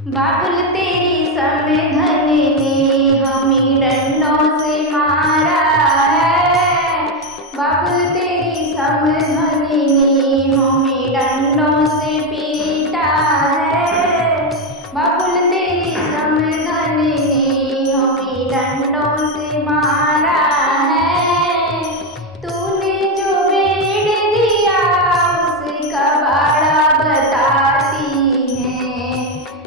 बाबुल तेरी समधनी ने हमें डंडों से मारा है। बाबुल तेरी समधनी ने हमें डंडों से पीटा है। बाबुल तेरी समधनी ने हमें डंडों से मारा है। तूने जो बेड़ दिया उसका बाड़ा बताती है।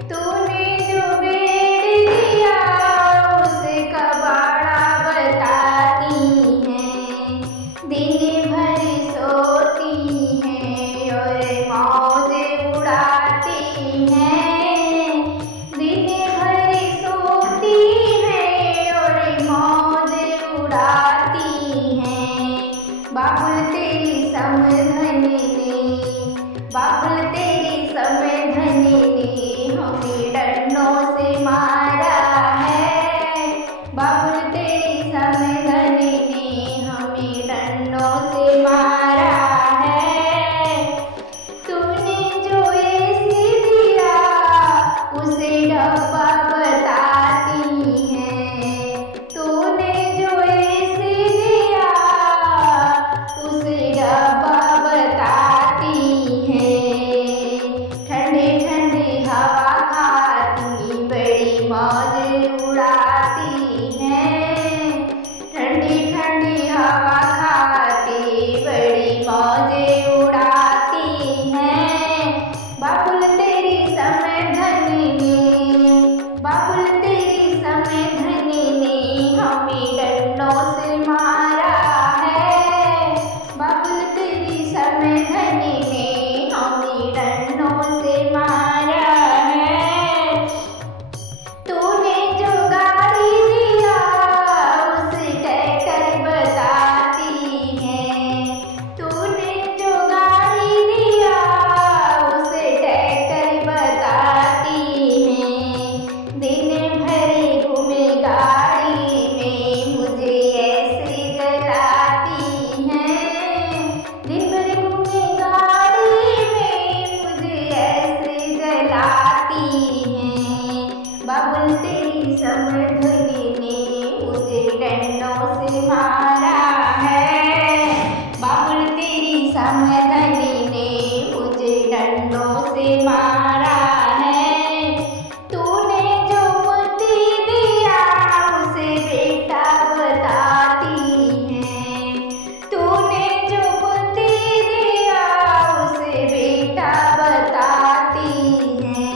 तूने जो बेड़ दिया उसका बाड़ा बताती है। दिन भर सोती है और मौज उड़ाती है। दिन भर सोती है और मौज उड़ाती है। बाबुल तेरी समधनी ने, बाबुल तेरी समधनी ने हमें डंडों से मारा है। बाबुल तेरी समधनी ने हमें डंडों से मारा है। तूने जो ऐसी दिया उसे डब्बा बताती है। तूने जो ऐसी दिया उसे डब्बा बताती है। ठंडी ठंडी हवा खाती बड़ी मौज उड़ाती है। ठंडी ठंडी हवा खाती बड़ी मौज उड़ाती है। बाबुल तेरी समधनी ने, बाबुल तेरी समधनी ने हमें डंडों से मारा है। बाबुल तेरी समधनी ने हमें डंडों से मारा है। तूने जो गाली दिया उसे कहकर बताती है। तूने जो गाली दिया उसे कहकर बताती है। दिन भर घूमे गाड़ी में मुझे ऐसे जलाती है। दिन भर घूमे गाड़ी में मुझे ऐसे जलाती है। बाबुल तेरी समधनी ने मुझे डंडों से मारा है। बाबुल तेरी समधनी ने मुझे डंडों से मारा है। तूने जो बुद्धि दिया उसे बेटा बताती है। तूने जो बुद्धि दिया उसे बेटा बताती है।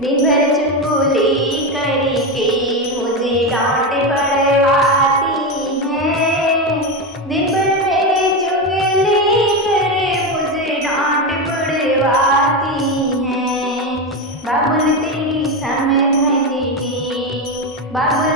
दिन भर चुगली करके मुझे डांट पड़वाती है। दिन भर मेरी चुगली करे मुझे डांट पड़वाती है। बाबुल तेरी समधनी ने, बाबुल